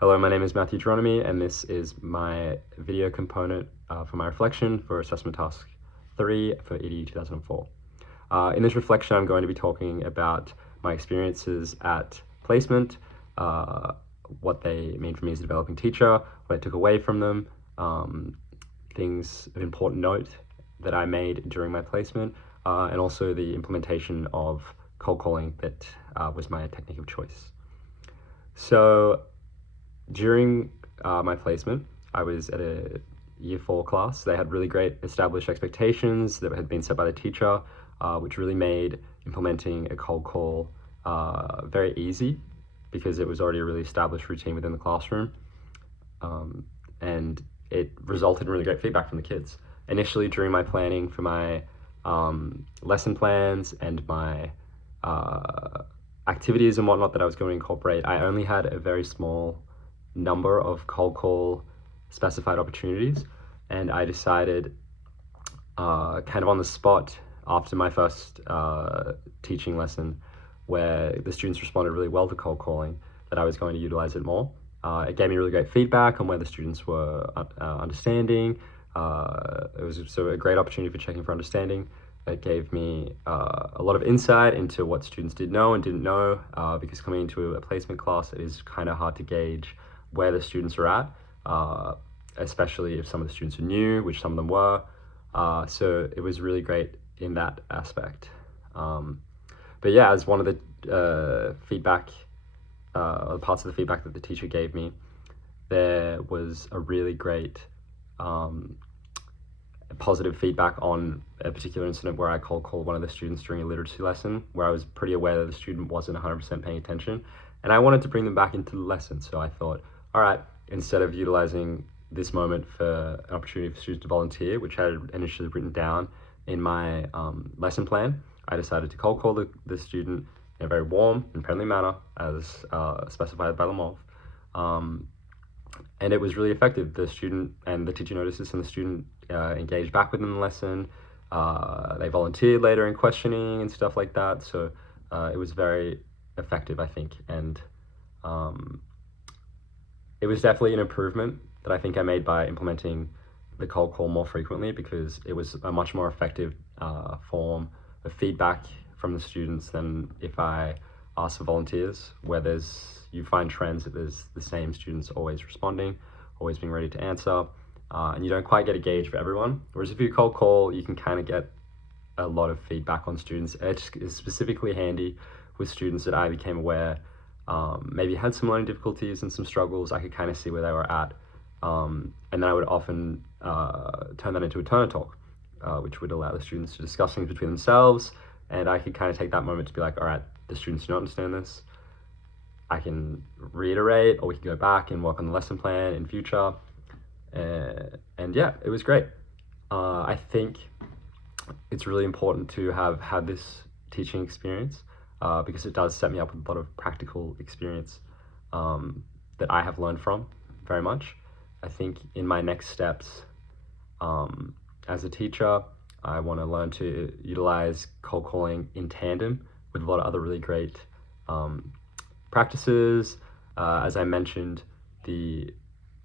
Hello, my name is Matthew Geronimi, and this is my video component for my reflection for assessment task 3 for ED 2004. In this reflection, I'm going to be talking about my experiences at placement, what they mean for me as a developing teacher, what I took away from them, things of important note that I made during my placement, and also the implementation of cold calling that was my technique of choice. So during my placement, I was at a year 4 class. They had really great established expectations that had been set by the teacher, which really made implementing a cold call very easy because it was already a really established routine within the classroom. And it resulted in really great feedback from the kids. Initially, during my planning for my lesson plans and my activities and whatnot that I was going to incorporate, I only had a very small number of cold call specified opportunities, and I decided kind of on the spot after my first teaching lesson, where the students responded really well to cold calling, that I was going to utilize it more. It gave me really great feedback on where the students were understanding. It was so a great opportunity for checking for understanding. It gave me a lot of insight into what students did know and didn't know, because coming into a placement class, it is kind of hard to gauge where the students are at, especially if some of the students are new, which some of them were. So it was really great in that aspect. But yeah, as one of the feedback, parts of the feedback that the teacher gave me, there was a really great positive feedback on a particular incident where I cold called one of the students during a literacy lesson, where I was pretty aware that the student wasn't 100% paying attention, and I wanted to bring them back into the lesson. So I thought, all right, instead of utilizing this moment for an opportunity for students to volunteer, which I had initially written down in my lesson plan, I decided to cold call the student in a very warm and friendly manner, as specified by Lamov. And it was really effective. The student and the teacher noticed this, and the student engaged back within the lesson. They volunteered later in questioning and stuff like that. So it was very effective, I think. And it was definitely an improvement that I think I made by implementing the cold call more frequently, because it was a much more effective form of feedback from the students than if I asked for volunteers, where you find trends that there's the same students always responding, always being ready to answer, and you don't quite get a gauge for everyone. Whereas if you cold call, you can kind of get a lot of feedback on students. It is specifically handy with students that I became aware maybe had some learning difficulties and some struggles. I could kind of see where they were at, and then I would often turn that into a turn talk, which would allow the students to discuss things between themselves, and I could kind of take that moment to be like, all right, the students do not understand this. I can reiterate, or we can go back and work on the lesson plan in future. And yeah, it was great. I think it's really important to have had this teaching experience, because it does set me up with a lot of practical experience that I have learned from very much. I think in my next steps as a teacher, I want to learn to utilize cold calling in tandem with a lot of other really great practices. As I mentioned, the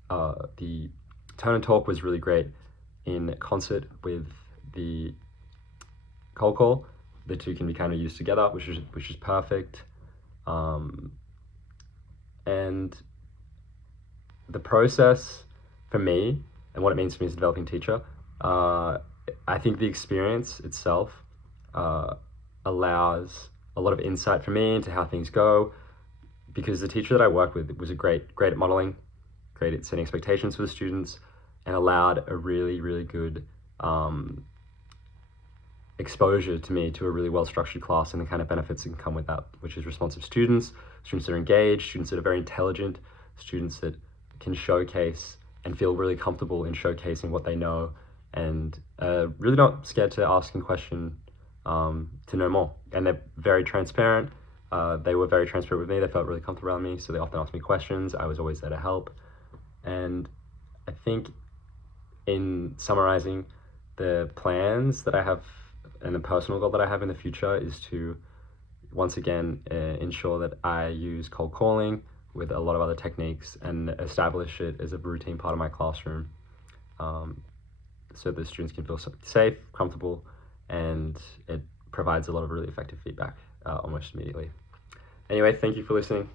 turn and talk was really great in concert with the cold call. The two can be kind of used together, which is perfect. And the process for me and what it means for me as a developing teacher, I think the experience itself allows a lot of insight for me into how things go, because the teacher that I worked with was great at modeling, great at setting expectations for the students, and allowed a really, really good exposure to me to a really well-structured class and the kind of benefits that can come with that, which is responsive students, students that are engaged, students that are very intelligent, students that can showcase and feel really comfortable in showcasing what they know, and really not scared to ask and question to know more. And they're very transparent. They were very transparent with me. They felt really comfortable around me, so they often asked me questions. I was always there to help. And I think in summarizing, the plans that I have and the personal goal that I have in the future is to once again ensure that I use cold calling with a lot of other techniques and establish it as a routine part of my classroom, so the students can feel safe, comfortable, and it provides a lot of really effective feedback almost immediately. Anyway, thank you for listening.